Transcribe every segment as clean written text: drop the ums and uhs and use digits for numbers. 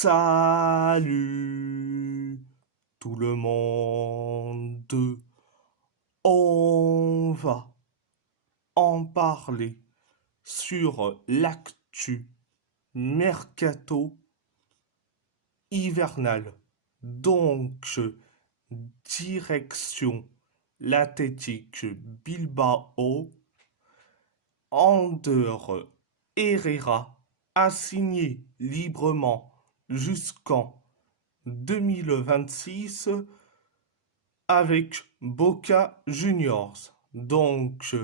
Salut tout le monde, on va en parler sur l'actu mercato hivernal. Donc, direction l'Athletic Bilbao, Ander Herrera a signé librement jusqu'en 2026 avec Boca Juniors. Donc,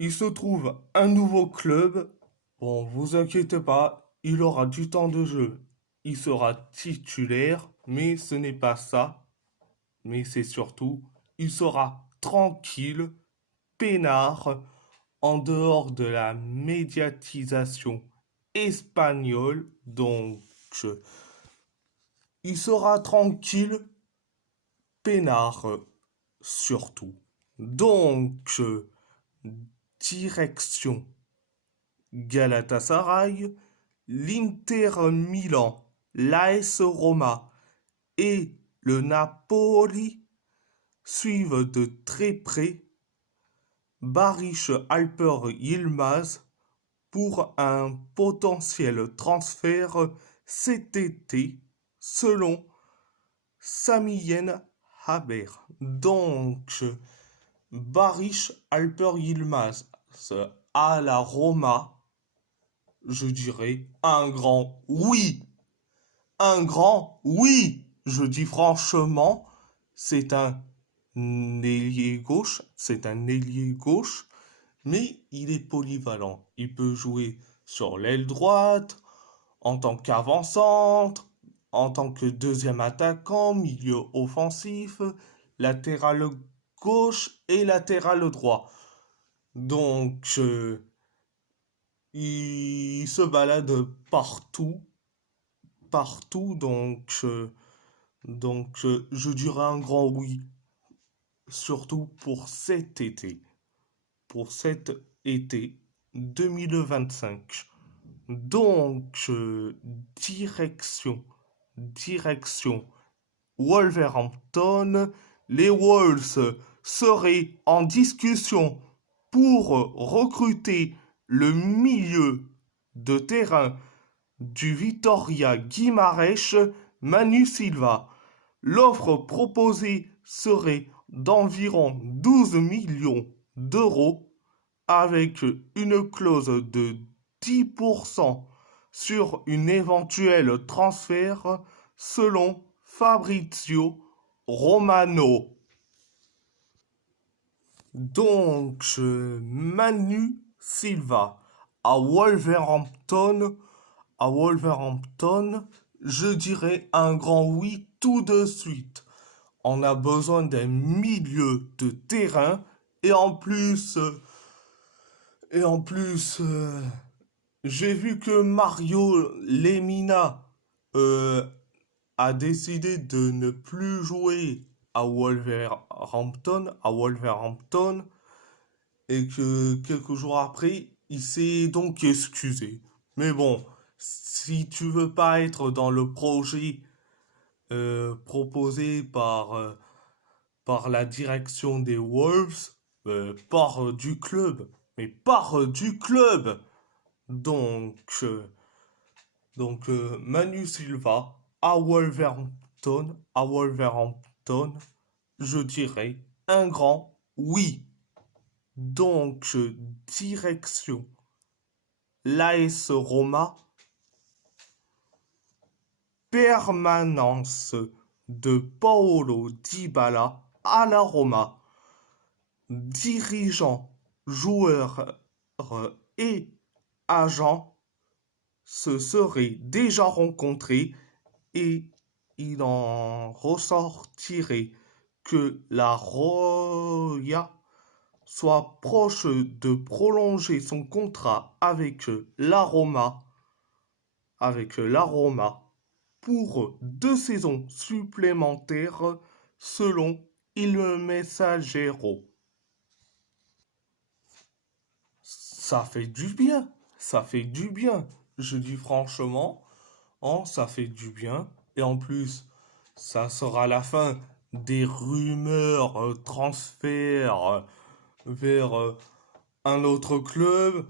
il se trouve un nouveau club. Bon, vous inquiétez pas, il aura du temps de jeu. Il sera titulaire, mais ce n'est pas ça. Mais c'est surtout, il sera tranquille, peinard, en dehors de la médiatisation espagnole. Donc, il sera tranquille, peinard surtout. Donc, direction Galatasaray, l'Inter Milan, l'AS Roma et le Napoli suivent de très près Barış Alper Yılmaz pour un potentiel transfert cet été selon Samiyen Haber. Donc, Barış Alper Yılmaz à la Roma, je dirais un grand oui. Un grand oui. Je dis franchement, c'est un ailier gauche, mais il est polyvalent. Il peut jouer sur l'aile droite, en tant qu'avant-centre, en tant que deuxième attaquant, milieu offensif, latéral gauche et latéral droit. Donc, il se balade partout, partout. Donc, je dirais un grand oui, surtout pour cet été 2025. Donc, direction Wolverhampton. Les Wolves seraient en discussion pour recruter le milieu de terrain du Vitória Guimarães, Manu Silva. L'offre proposée serait d'environ 12 millions d'euros avec une clause de 10% sur une éventuelle transfert selon Fabrizio Romano. Donc, Manu Silva à Wolverhampton, je dirais un grand oui tout de suite. On a besoin d'un milieu de terrain et en plus, j'ai vu que Mario Lemina a décidé de ne plus jouer à Wolverhampton, et que quelques jours après, il s'est donc excusé. Mais bon, si tu veux pas être dans le projet proposé par la direction des Wolves, pars du club. Mais pars du club. Donc, Manu Silva à Wolverhampton, je dirais un grand oui. Donc, direction l'AS Roma, permanence de Paulo Dybala à la Roma. Dirigeants, joueurs et agents se seraient déjà rencontrés et il en ressortirait que la Roya soit proche de prolonger son contrat avec l'Aroma pour 2 saisons supplémentaires selon Il Messaggero. Ça fait du bien, je dis franchement, ça fait du bien. Et en plus, ça sera la fin des rumeurs transferts vers un autre club.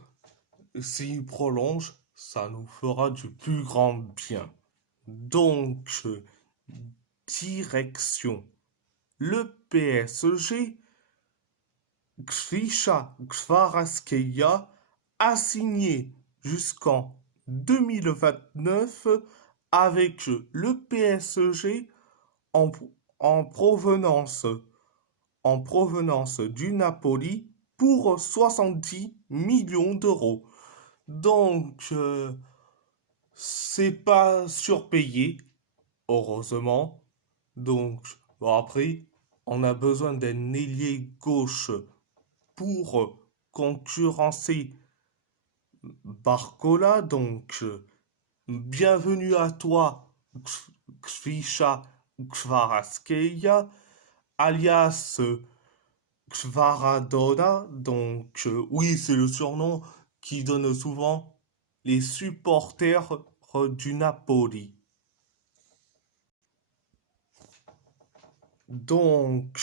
S'il prolonge, ça nous fera du plus grand bien. Donc, direction le PSG, Kvisha Kvaratskhelia a signé jusqu'en 2029 avec le PSG en, en provenance, en provenance du Napoli pour 70 millions d'euros. Donc, c'est pas surpayé, heureusement. Donc, bon, après, on a besoin d'un ailier gauche pour concurrencer Barcola. Donc, bienvenue à toi, Kvisha Kvaratskhelia, alias Kvaradona. Donc, oui, c'est le surnom qui donne souvent les supporters du Napoli. Donc,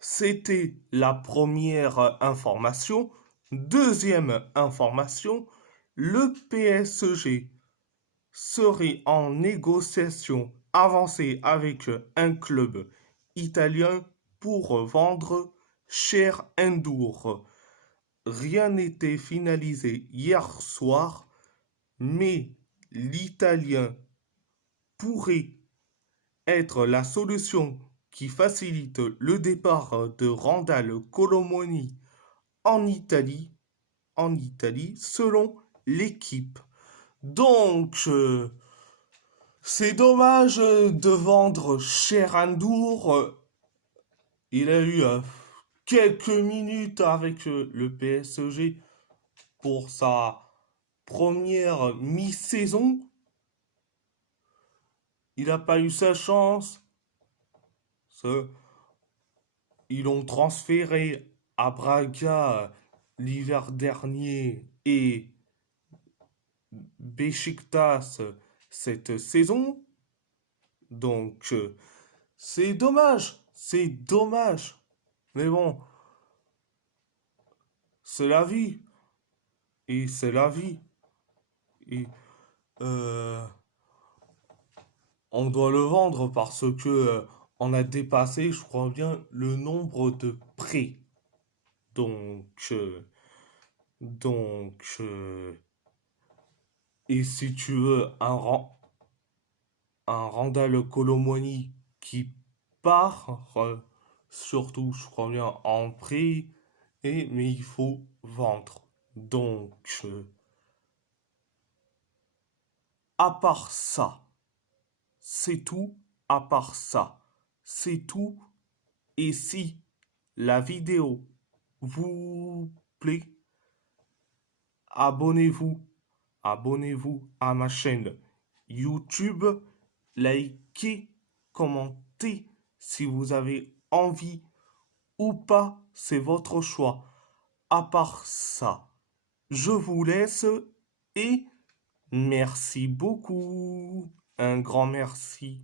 c'était la première information. Deuxième information, le PSG serait en négociation avancée avec un club italien pour vendre Cher Endur. Rien n'était finalisé hier soir, mais l'Italien pourrait être la solution qui facilite le départ de Randall Colomoni en Italie, selon l'équipe. Donc, c'est dommage de vendre Cherandour. Il a eu quelques minutes avec le PSG pour sa première mi-saison. Il n'a pas eu sa chance. Ils l'ont transféré à Braga l'hiver dernier et Beşiktaş cette saison. Donc, c'est dommage. C'est dommage. Mais bon, c'est la vie. Et c'est la vie. Et euh, on doit le vendre parce que on a dépassé, je crois bien, le nombre de prêts. Donc, donc, et si tu veux un Randall Colomoni qui part, surtout, je crois bien, en prix, mais il faut vendre. Donc, à part ça, c'est tout. À part ça, c'est tout. Et si la vidéo vous plaît, abonnez-vous. Abonnez-vous à ma chaîne YouTube. Likez, commentez si vous avez envie ou pas, c'est votre choix. À part ça, je vous laisse et merci beaucoup. Un grand merci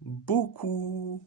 beaucoup.